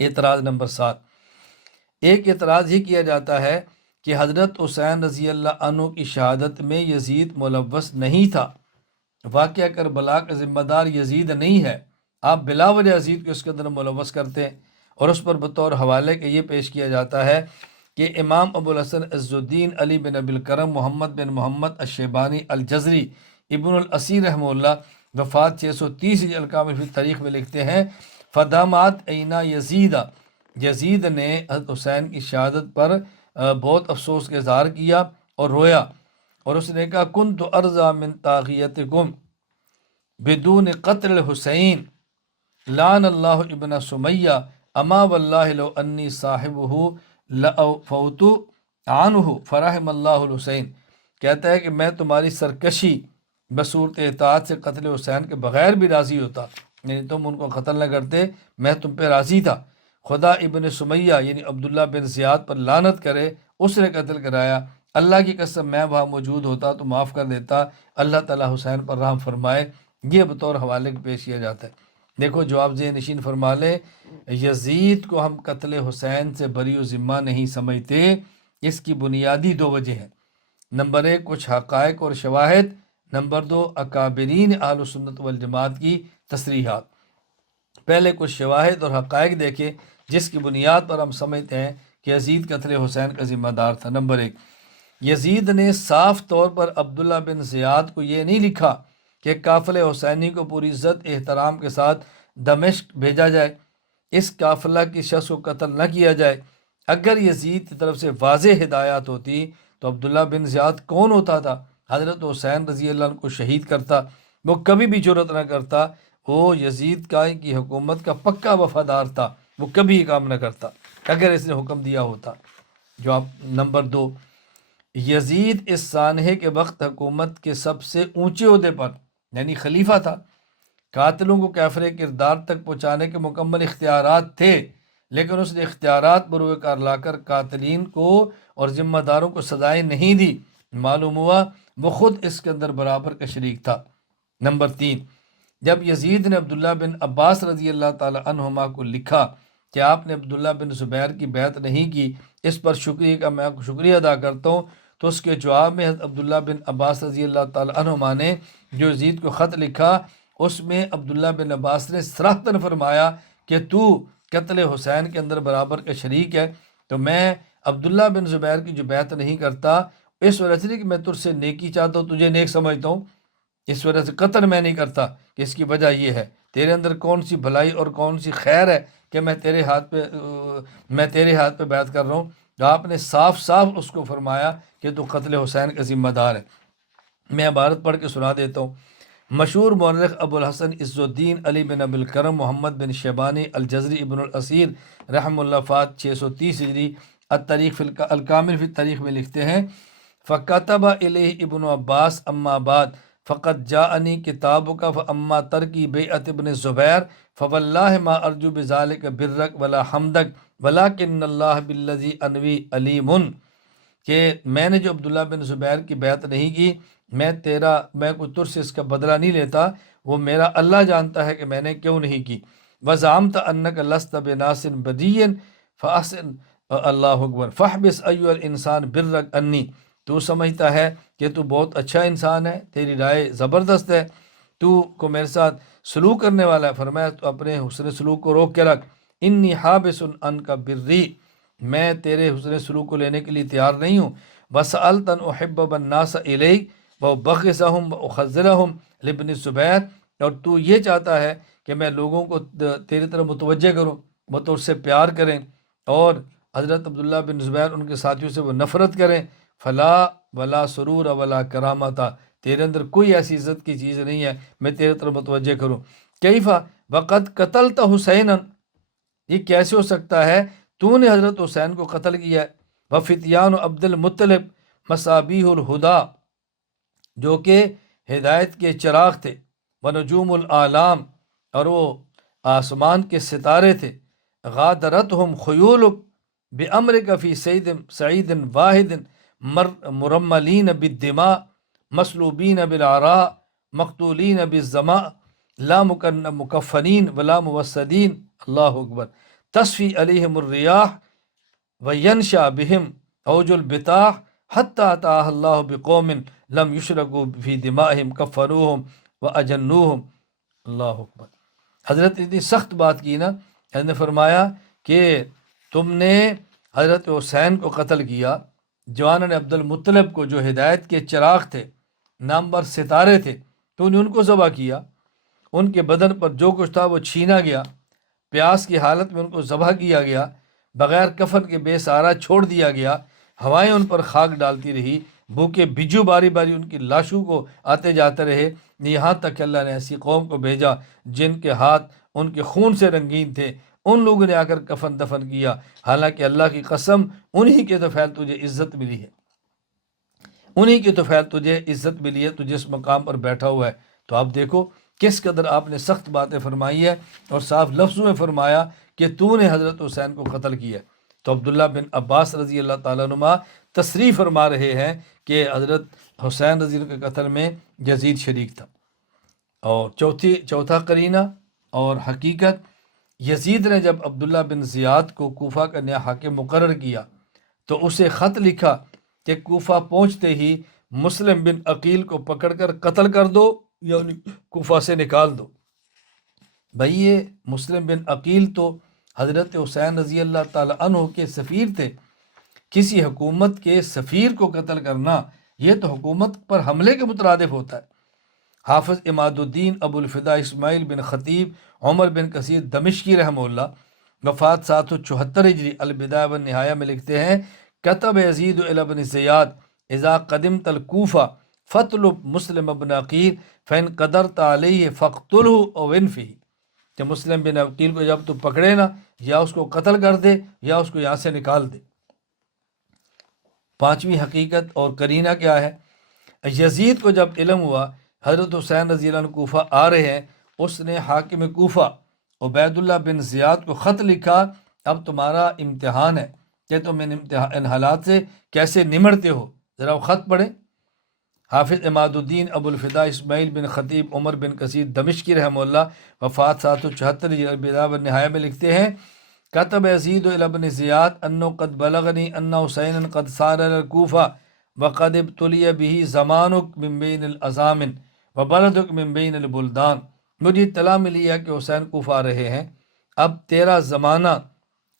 اعتراض نمبر 7، ایک اعتراض یہ کیا جاتا ہے کہ حضرت حسین رضی اللہ عنہ کی شہادت میں یزید ملوث نہیں تھا، واقعہ کربلا کا ذمہ دار یزید نہیں ہے، آپ بلا وجہ یزید کو اس کے اندر ملوث کرتے ہیں، اور اس پر بطور حوالے کے یہ پیش کیا جاتا ہے کہ امام ابو الحسن عز الدین علی بن ابی الکرم محمد بن محمد الشیبانی الجزری ابن الاثیر رحمہ اللہ وفات 630 الکامل فی تاریخ میں لکھتے ہیں، فدامات اینا یزیدہ، یزید نے حضرت حسین کی شہادت پر بہت افسوس کا اظہار کیا اور رویا، اور اس نے کہا کنت ارضا من طاغیتکم بدون قتل الحسین لعن اللہ ابن سمیہ اما واللہ لو انی صاحبہ لأفوت عنہ فرحم اللہ الحسین، کہتا ہے کہ میں تمہاری سرکشی بصورت اطاعت سے قتل حسین کے بغیر بھی راضی ہوتا، یعنی تم ان کو قتل نہ کرتے، میں تم پہ راضی تھا، خدا ابن سمیہ یعنی عبداللہ بن زیاد پر لعنت کرے، اس نے قتل کرایا، اللہ کی قسم میں وہاں موجود ہوتا تو معاف کر دیتا، اللہ تعالیٰ حسین پر رحم فرمائے، یہ بطور حوالے کے پیش کیا جاتا ہے۔ دیکھو جواب ذہن نشین فرما لے، یزید کو ہم قتل حسین سے بری و ذمہ نہیں سمجھتے، اس کی بنیادی 2 وجہ ہیں، نمبر 1 کچھ حقائق اور شواہد، نمبر 2 اکابرین اہل سنت والجماعت کی تصریحات۔ پہلے کچھ شواہد اور حقائق دیکھیں جس کی بنیاد پر ہم سمجھتے ہیں کہ یزید قتل حسین کا ذمہ دار تھا۔ نمبر 1، یزید نے صاف طور پر عبداللہ بن زیاد کو یہ نہیں لکھا کہ قافلہ حسینی کو پوری عزت احترام کے ساتھ دمشق بھیجا جائے، اس قافلہ کی شخص کو قتل نہ کیا جائے۔ اگر یزید کی طرف سے واضح ہدایات ہوتی تو عبداللہ بن زیاد کون ہوتا تھا؟ حضرت حسین رضی اللہ عنہ کو شہید کرتا، وہ کبھی بھی جرأت نہ کرتا، وہ یزید کی حکومت کا پکا وفادار تھا، وہ کبھی یہ کام نہ کرتا اگر اس نے حکم دیا ہوتا۔ جواب نمبر 2، یزید اس سانحے کے وقت حکومت کے سب سے اونچے عہدے پر یعنی خلیفہ تھا، قاتلوں کو کیفر کردار تک پہنچانے کے مکمل اختیارات تھے، لیکن اس نے اختیارات بروئے کار لا کر قاتلین کو اور ذمہ داروں کو سزائیں نہیں دی، معلوم ہوا وہ خود اس کے اندر برابر کا شریک تھا۔ نمبر 3، جب یزید نے عبداللہ بن عباس رضی اللہ تعالی عنہما کو لکھا کہ آپ نے عبداللہ بن زبیر کی بیعت نہیں کی، اس پر شکریہ کا میں آپ کو شکریہ ادا کرتا ہوں، تو اس کے جواب میں حضرت عبداللہ بن عباس رضی اللہ تعالی عنہما نے جو یزید کو خط لکھا، اس میں عبداللہ بن عباس نے صراحتاً فرمایا کہ تو قتل حسین کے اندر برابر کا شریک ہے، تو میں عبداللہ بن زبیر کی جو بیعت نہیں کرتا، اس وجہ سے نہیں کہ میں تجھ سے نیکی چاہتا ہوں، تجھے نیک سمجھتا ہوں، اس وجہ سے قتل میں نہیں کرتا، کہ اس کی وجہ یہ ہے تیرے اندر کون سی بھلائی اور کون سی خیر ہے کہ میں تیرے ہاتھ پہ بیعت کر رہا ہوں۔ تو آپ نے صاف صاف اس کو فرمایا کہ تو قتل حسین کا ذمہ دار ہے۔ میں عبارت پڑھ کے سنا دیتا ہوں۔ مشہور مورخ ابو الحسن عز الدین علی بن ابی الکرم محمد بن شیبانی الجزری ابن الاثیر رحم اللہ فات 630 ہجری التاریخ فی الکامل فی التاریخ میں لکھتے ہیں، فَكَتَبَ إِلَيْهِ ابن عباس اما بعد فقط جاءنی کتابک فاما ترکی بیعت ابن زبیر فواللہ ما ارجو بذالک برک ولا حمدک ولکن اللہ بالذی انوی علیم، کہ میں نے جو عبداللہ بن زبیر کی بیعت نہیں کی، میں کوئی تجھ سے اس کا بدلہ نہیں لیتا، وہ میرا اللہ جانتا ہے کہ میں نے کیوں نہیں کی۔ وزعمت انک لست بناس بدی فاحسن اللہ اکبر فاحبس ایھا الانسان برک انی، تو سمجھتا ہے کہ تو بہت اچھا انسان ہے، تیری رائے زبردست ہے، تو کو میرے ساتھ سلوک کرنے والا ہے، فرمایا تو اپنے حسن سلوک کو روک کے رکھ، انی حابس عنک بری، میں تیرے حسن سلوک کو لینے کے لیے تیار نہیں ہوں، وسألت ان احبب الناس الیک وابغضهم واخذلهم لابن الزبیر، اور تو یہ چاہتا ہے کہ میں لوگوں کو تیری طرف متوجہ کروں، وہ تو اس سے پیار کریں، اور حضرت عبداللہ بن زبیر ان کے ساتھیوں سے وہ نفرت کریں، فلا ولا سرور ولا کرامتا، تیرے اندر کوئی ایسی عزت کی چیز نہیں ہے میں تیرے طرف متوجہ کروں۔ کیفا وقد قتلت حسینا، یہ کیسے ہو سکتا ہے تو نے حضرت حسین کو قتل کیا ہے، وفتیان عبد المطلب مصابیح الہدا، جو کہ ہدایت کے چراغ تھے، ونجوم العالام، اور وہ آسمان کے ستارے تھے، غادرتہم خیولک بامرک فی سعید واحد مرملین بالدماء مسلوبین بالعراء مقتولین بالظما لا مکفنین ولا موسدین، اللہ اکبر، تصفی علیہم الریاح وینشا بہم اوج البتاح حتی اتاہ اللہ بقوم لم یشرکوا فی دمائہم کفروہم واجنوہم۔ اللہ اکبر۔ حضرت اتنی سخت بات کی نا، حضرت نے فرمایا کہ تم نے حضرت حسین کو قتل کیا، جوانن عبد المطلب کو جو ہدایت کے چراغ تھے، نامور ستارے تھے، تو نے ان کو ذبح کیا، ان کے بدن پر جو کچھ تھا وہ چھینا گیا، پیاس کی حالت میں ان کو ذبح کیا گیا، بغیر کفن کے بے سہارا چھوڑ دیا گیا، ہوائیں ان پر خاک ڈالتی رہی، بھوکے بجو باری باری ان کی لاشوں کو آتے جاتے رہے، یہاں تک کہ اللہ نے ایسی قوم کو بھیجا جن کے ہاتھ ان کے خون سے رنگین تھے، ان لوگوں نے آ کر کفن دفن کیا۔ حالانکہ اللہ کی قسم انہی کے تو فعل تجھے عزت ملی ہے، انہی کے تو فعل تجھے عزت ملی ہے، تو جس مقام پر بیٹھا ہوا ہے۔ تو آپ دیکھو کس قدر آپ نے سخت باتیں فرمائی ہے، اور صاف لفظوں میں فرمایا کہ تو نے حضرت حسین کو قتل کیا ہے۔ تو عبداللہ بن عباس رضی اللہ تعالیٰ عنہ تصریح فرما رہے ہیں کہ حضرت حسین رضی اللہ کے قتل میں یزید شریک تھا۔ اور چوتھا قرینہ اور حقیقت، یزید نے جب عبداللہ بن زیاد کو کوفہ کا نیا حاکم مقرر کیا تو اسے خط لکھا کہ کوفہ پہنچتے ہی مسلم بن عقیل کو پکڑ کر قتل کر دو یا کوفہ سے نکال دو۔ بھئی یہ مسلم بن عقیل تو حضرت حسین رضی اللہ تعالیٰ عنہ کے سفیر تھے، کسی حکومت کے سفیر کو قتل کرنا یہ تو حکومت پر حملے کے مترادف ہوتا ہے۔ حافظ عماد الدین ابو الفدا اسماعیل بن خطیب عمر بن کثیر دمشقی رحمہ اللہ وفات 774 ہجری البدایہ والنہایہ میں لکھتے ہیں، کتب یزید الی بن زیاد اذا قدمت الکوفہ فاطلب مسلم بن عقیل فإن قدرت علیہ فاقتلہ او انفہ، کہ مسلم بن عقیل کو جب تو پکڑے نا، یا اس کو قتل کر دے یا اس کو یہاں سے نکال دے۔ پانچویں حقیقت اور قرینہ کیا ہے؟ یزید کو جب علم ہوا حضرت حسین رضی اللہ عنہ کوفہ آ رہے ہیں، اس نے حاکم کوفہ عبید اللہ بن زیاد کو خط لکھا، اب تمہارا امتحان ہے کہ تم ان حالات سے کیسے نمٹتے ہو، ذرا وہ خط پڑھیں۔ حافظ عماد الدین ابو الفدا اسماعیل بن خطیب عمر بن کثیر دمشقی رحمہ اللہ وفات 774 ہجری البدایہ والنہایہ میں لکھتے ہیں، کتب یزید الی بن زیاد انہ قد بلغنی ان حسین قد سار الی الکوفہ وقد ابتلی بہ زمانک من بین الازامن وبلدک من بین البلدان، مجھے اطلاع ملی ہے کہ حسین کوفہ آ رہے ہیں، اب تیرا زمانہ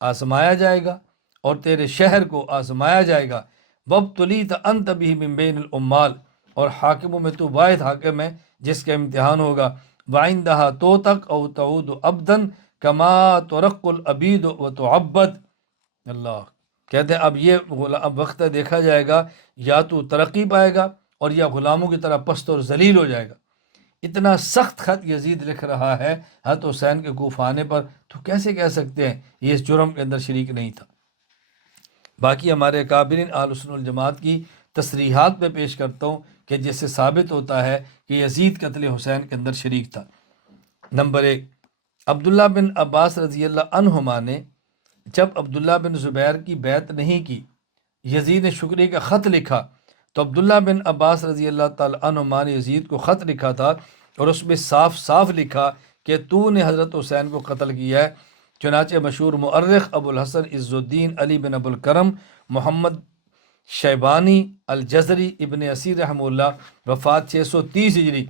آزمایا جائے گا اور تیرے شہر کو آزمایا جائے گا، وابتلیت انت بہ من بین العمال، اور حاکموں میں تو واحد حاکم ہے جس کا امتحان ہوگا، وعندہا توتک او تعود عبدا کما ترق العبید وتعبد۔ اللہ کہتے ہیں اب یہ اب وقت دیکھا جائے گا، یا تو ترقی پائے گا اور یا غلاموں کی طرح پست اور ذلیل ہو جائے گا۔ اتنا سخت خط یزید لکھ رہا ہے حضرت حسین کے کوفہ آنے پر، تو کیسے کہہ سکتے ہیں یہ اس جرم کے اندر شریک نہیں تھا؟ باقی ہمارے اکابرین اہل سنت والجماعت کی تصریحات میں پیش کرتا ہوں کہ جس سے ثابت ہوتا ہے کہ یزید قتل حسین کے اندر شریک تھا۔ نمبر 1، عبداللہ بن عباس رضی اللہ عنہما نے جب عبداللہ بن زبیر کی بیعت نہیں کی، یزید نے شکریہ کا خط لکھا، تو عبداللہ بن عباس رضی اللہ تعالیٰ عنہما نے یزید کو خط لکھا تھا اور اس میں صاف صاف لکھا کہ تو نے حضرت حسین کو قتل کیا ہے۔ چنانچہ مشہور مؤرخ ابو الحسن عز الدین علی بن ابو الکرم محمد شیبانی الجزری ابن اسیر رحمہ اللہ وفات 630 ہجری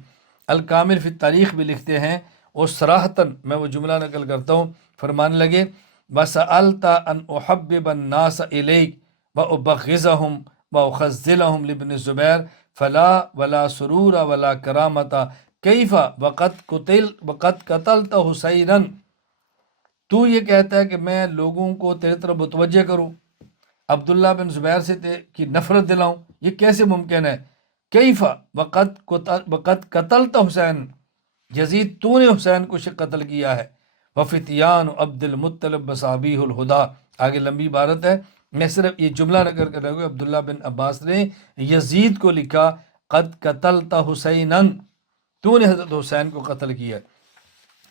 الکامل فی التاریخ بھی لکھتے ہیں، اور صراحتاً میں وہ جملہ نقل کرتا ہوں، فرمانے لگے، وَسَأَلْتَ أَنْ أُحَبِّبَ النَّاسَ إِلَيْكَ وَأُبَغِّضَهُمْ وَأُخَذِّلَهُمْ لِابْنِ الزُّبَيْرِ فَلَا وَلَا سُرُورَ وَلَا كَرَامَةَ كَيْفَ وَقَدْ قَتَلْتَ حُسَيْنًا۔ تو یہ کہتا ہے کہ میں لوگوں کو تیرے طرف متوجہ کروں، عبداللہ بن زبیر سے کی نفرت دلاؤں، یہ کیسے ممکن ہے؟ کیف وقد قتلت حسین، یزید تو نے حسین کو قتل کیا ہے، وفتیان عبد المطلب بصابیح الہدا، آگے لمبی عبارت ہے، میں صرف یہ جملہ نقل کر رہا ہوں۔ عبداللہ بن عباس نے یزید کو لکھا، قد قتلت حسینا، تو نے حضرت حسین کو قتل کیا۔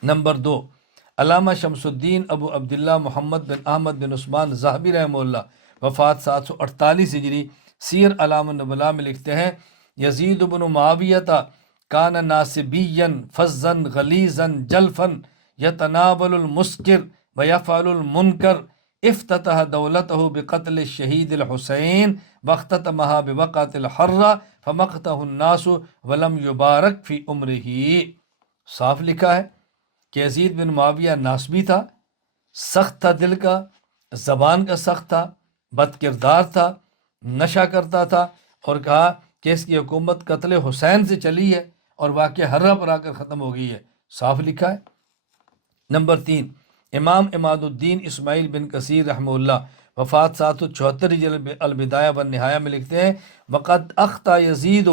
نمبر 2، علامہ شمس الدین ابو عبداللہ محمد بن احمد بن عثمان ذہبی رحمہ اللہ وفات 748 ہجری سیر اعلام النبلاء میں لکھتے ہیں، یزید بن معاویہ کان ناصبیا فظا غلیظا جلفا یتناول المسکر ویفعل المنکر افتتح دولتہ بقتل الشہید الحسین واختتمہا بوقعۃ الحرہ فمقتہ الناس ولم یبارک فی عمرہ۔ صاف لکھا ہے کہ یزید بن معاویہ ناسبی تھا، سخت تھا دل کا، زبان کا سخت تھا، بد کردار تھا، نشہ کرتا تھا، اور کہا کہ اس کی حکومت قتل حسین سے چلی ہے اور واقعہ ہرہ پر آ کر ختم ہو گئی ہے۔ صاف لکھا ہے۔ نمبر 3، امام عماد الدین اسماعیل بن کثیر رحمہ اللہ وفات 774 ہجری البدایہ والنہایہ میں لکھتے ہیں وقد اخطا یزید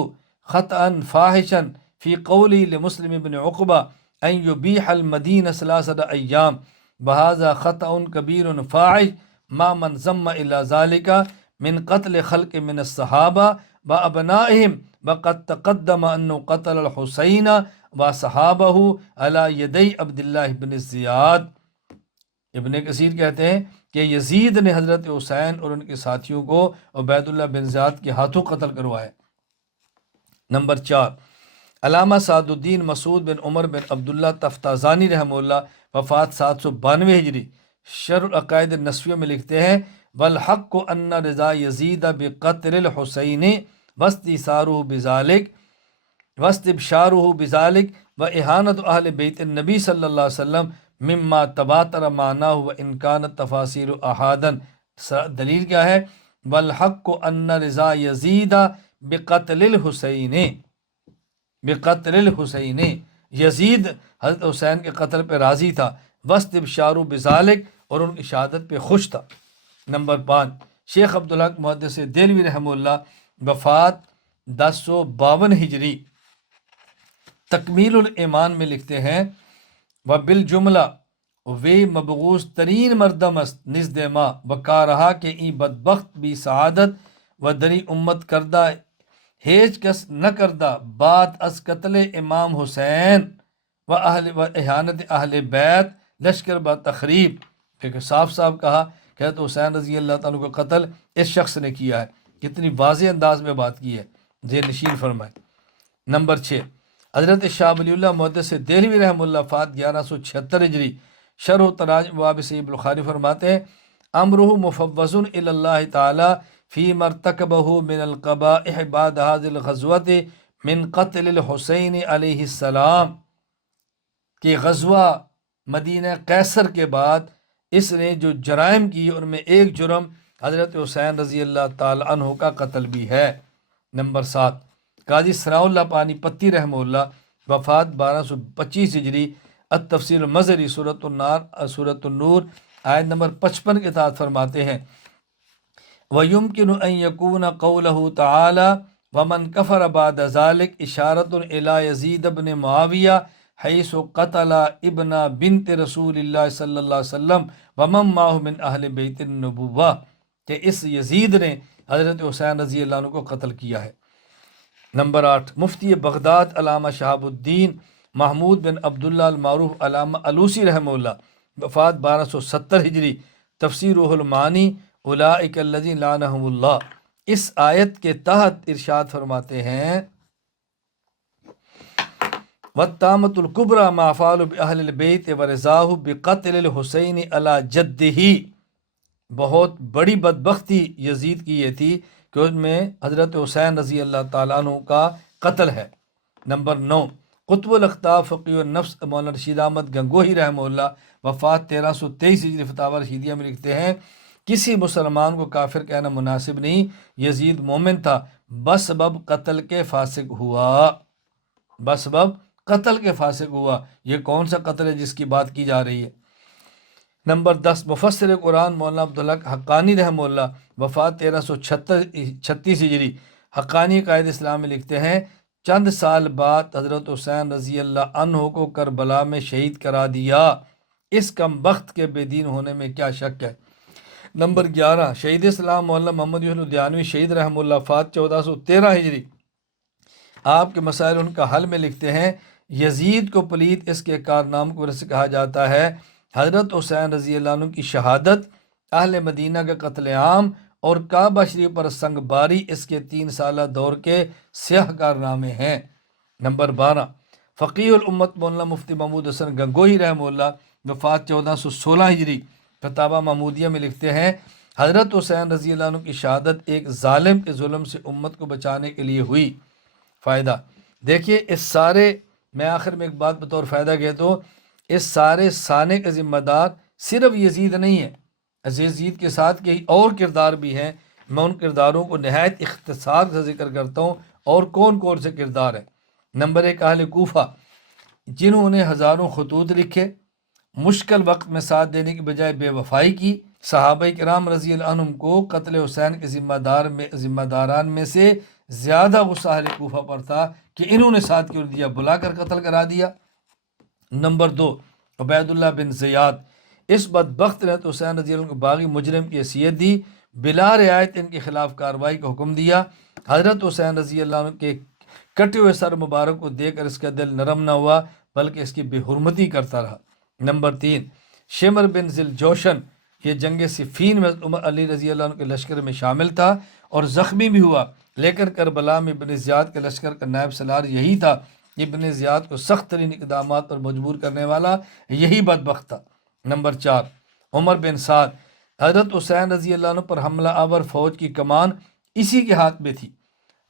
خطأ فاحشا فی قولی لمسلم بن عقبہ ان یبیح المدینہ 3 ایام بہذا خطأ کبیر فاحش ما من ضم الی ذالک من قتل خلق من الصحابہ وابنائہم وقد تقدم انه قتل الحسین وصحابہ علی یدی عبداللہ بن زیاد۔ ابن کثیر کہتے ہیں کہ یزید نے حضرت حسین اور ان کے ساتھیوں کو عبید اللہ بن زیاد کے ہاتھوں قتل کروایا۔ نمبر 4، علامہ سعد الدین مسعود بن عمر بن عبداللہ تفتازانی رحمہ اللہ وفات 792 ہجری شرح العقائد النسویہ میں لکھتے ہیں والحق ان رضا یزید بقتل الحسین واستئثارہ بذالک واستبشارہ بذالک واہانۃ اہل بیت النبی صلی اللہ علیہ وسلم مما تباتر معناہ وان کانت تفاسیر احادن۔ دلیل کیا ہے؟ والحق ان رضا یزید بقتل الحسین، بقتل الحسین، یزید حضرت حسین کے قتل پہ راضی تھا، واستبشارہ بذالک، اور ان کی شہادت پہ خوش تھا۔ نمبر 5، شیخ عبدالحق محدث دہلوی رحمہ اللہ وفات 1052 ہجری تکمیل الایمان میں لکھتے ہیں وبالجملہ وے مبغوث ترین مردم است نزد ما وکارہا کہ ای بدبخت بھی سعادت و دری امت کردہ ہیچ کس نہ کردہ بات از قتل امام حسین و احانت اہل بیت لشکر با تخریب۔ پھر صاف صاف کہا کہ حضرت حسین رضی اللہ تعالیٰ کو قتل اس شخص نے کیا ہے۔ کتنی واضح انداز میں بات کی ہے، ذہن نشین فرمائے۔ نمبر 6، حضرت شاہ ولی اللہ محدث دہلوی رحمہ اللہ وفات 1176 ہجری شرح و تراجم باب صحیح البخاری فرماتے ہیں امرہ مفوض الی اللہ تعالی فی مرتکبہ من القبائح بعد هذه الغزوة من قتل الحسین علیہ السلام، کہ غزوہ مدینہ قیصر کے بعد اس نے جو جرائم کی ان میں ایک جرم حضرت حسین رضی اللہ تعالی عنہ کا قتل بھی ہے۔ نمبر 7، قاضی ثناء اللہ پانی پتی رحمہ اللہ وفات 1225 ہجری التفسیر المظہری سورۃ النور آیت نمبر 55 کے تحت فرماتے ہیں وَيُمْكِنُ أَن يَكُونَ قَوْلُهُ تَعَالَى وَمَنْ كَفَرَ بَعْدَ ذَلِكَ إِشَارَةٌ إِلَى يَزِيدَ بْنِ مُعَاوِيَةَ حَيْثُ قَتَلَ ابْنَ بِنْتِ رسول اللہ صلی اللہ علیہ وسلم وَمَن مَّعَهُ مِنْ أَهْلِ بَيْتِ النُّبُوَّةِ، کہ اس یزید نے حضرت حسین رضی اللہ عنہ کو قتل کیا ہے۔ نمبر 8، مفتی بغداد علامہ شہاب الدین محمود بن عبداللہ المعروف علامہ علوسی رحمہ اللہ وفات 1270 ہجری تفسیر روح المعانی اولئک الذین لعنہم اللہ، اس آیت کے تحت ارشاد فرماتے ہیں والتامۃ الکبریٰ ما فعل بأہل البیت ورضاہ بقتل الحسین علی جدہ، بہت بڑی بدبختی یزید کی یہ تھی کہ اس میں حضرت حسین رضی اللہ تعالیٰ عنہ کا قتل ہے۔ نمبر 9، قطب الاقطاب فقیہ النفس مولانا رشید احمد گنگوہی رحمہ اللہ وفات 1323 ہجری فتاوی رشیدیہ میں لکھتے ہیں کسی مسلمان کو کافر کہنا مناسب نہیں، یزید مومن تھا، بسبب قتل کے فاسق ہوا، بسبب قتل کے فاسق ہوا۔ یہ کون سا قتل ہے جس کی بات کی جا رہی ہے؟ نمبر 10، مفسر قرآن مولانا عبدالحق حقانی رحمہ اللہ وفات 1336 ہجری حقانی قائد اسلام میں لکھتے ہیں چند سال بعد حضرت حسین رضی اللہ عنہ کو کربلا میں شہید کرا دیا، اس کم بخت کے بے دین ہونے میں کیا شک ہے۔ نمبر 11، شہید اسلام مولانا محمد یوسف الدیانوی شہید رحمہ اللہ وفات 1413 ہجری آپ کے مسائل ان کا حل میں لکھتے ہیں یزید کو پلید اس کے کارناموں کی وجہ سے کہا جاتا ہے، حضرت حسین رضی اللہ عنہ کی شہادت، اہل مدینہ کا قتل عام اور کعبہ شریف پر سنگ باری اس کے 3 سالہ دور کے سیاہ کارنامے ہیں۔ نمبر 12، فقیہ الامت مولانا مفتی محمود حسن گنگوہی رحمہ اللہ وفات 1416 ہجری، فتاوی محمودیہ میں لکھتے ہیں حضرت حسین رضی اللہ عنہ کی شہادت ایک ظالم کے ظلم سے امت کو بچانے کے لیے ہوئی۔ فائدہ دیکھیے، اس سارے، میں آخر میں ایک بات بطور فائدہ کہتا ہوں، اس سارے سانے کا ذمہ دار صرف یزید نہیں ہے، یزید کے ساتھ کئی اور کردار بھی ہیں، میں ان کرداروں کو نہایت اختصار سے ذکر کرتا ہوں۔ اور کون کون سے کردار ہیں؟ نمبر 1، اہل کوفہ، جنہوں نے ہزاروں خطوط لکھے، مشکل وقت میں ساتھ دینے کی بجائے بے وفائی کی۔ صحابہ کرام رضی اللہ عنہم کو قتل حسین کے ذمہ داران میں سے زیادہ غصہ اہل کوفہ پر تھا کہ انہوں نے ساتھ کیوں دیا، بلا کر قتل کرا دیا۔ نمبر 2، عبید اللہ بن زیاد، اس بدبخت نے تو حسین رضی اللہ عنہ کو باغی مجرم کی حیثیت دی، بلا رعایت ان کے خلاف کارروائی کا حکم دیا۔ حضرت حسین رضی اللہ عنہ کے کٹے ہوئے سر مبارک کو دیکھ کر اس کا دل نرم نہ ہوا بلکہ اس کی بے حرمتی کرتا رہا۔ نمبر 3، شمر بن ذی الجوشن، یہ جنگ صفین میں عمر علی رضی اللہ عنہ کے لشکر میں شامل تھا اور زخمی بھی ہوا، لیکن کربلا میں ابن زیاد کے لشکر کا نائب سالار یہی تھا۔ ابن زیاد کو سخت ترین اقدامات پر مجبور کرنے والا یہی بدبخت تھا۔ نمبر 4، عمر بن سعد، حضرت حسین رضی اللہ عنہ پر حملہ آور فوج کی کمان اسی کے ہاتھ میں تھی۔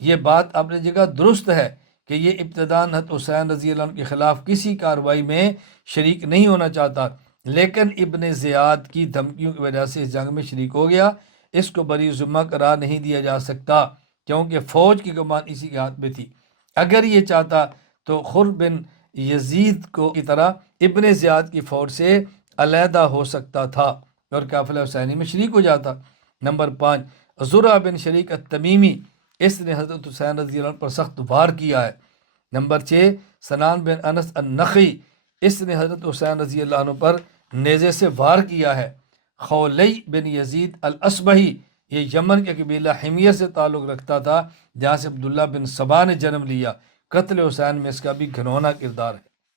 یہ بات اپنی جگہ درست ہے کہ یہ ابتداءً حضرت حسین رضی اللہ عنہ کے خلاف کسی کارروائی میں شریک نہیں ہونا چاہتا، لیکن ابن زیاد کی دھمکیوں کی وجہ سے اس جنگ میں شریک ہو گیا۔ اس کو بری ذمہ قرار نہیں دیا جا سکتا کیونکہ فوج کی کمان اسی کے ہاتھ میں تھی۔ اگر یہ چاہتا تو خر بن یزید کو کی طرح ابن زیاد کی فوج سے علیحدہ ہو سکتا تھا اور قافلہ حسینی میں شریک ہو جاتا۔ نمبر 5، زرع بن شریک التمیمی، اس نے حضرت حسین رضی اللہ عنہ پر سخت وار کیا ہے۔ نمبر 6، سنان بن انس النخعی، اس نے حضرت حسین رضی اللہ عنہ پر نیزے سے وار کیا ہے۔ خولی بن یزید الاصبہی، یہ یمن کے قبیلہ حمیہ سے تعلق رکھتا تھا جہاں سے عبداللہ بن سبا نے جنم لیا۔ قتل حسین میں اس کا بھی گھنونا کردار ہے۔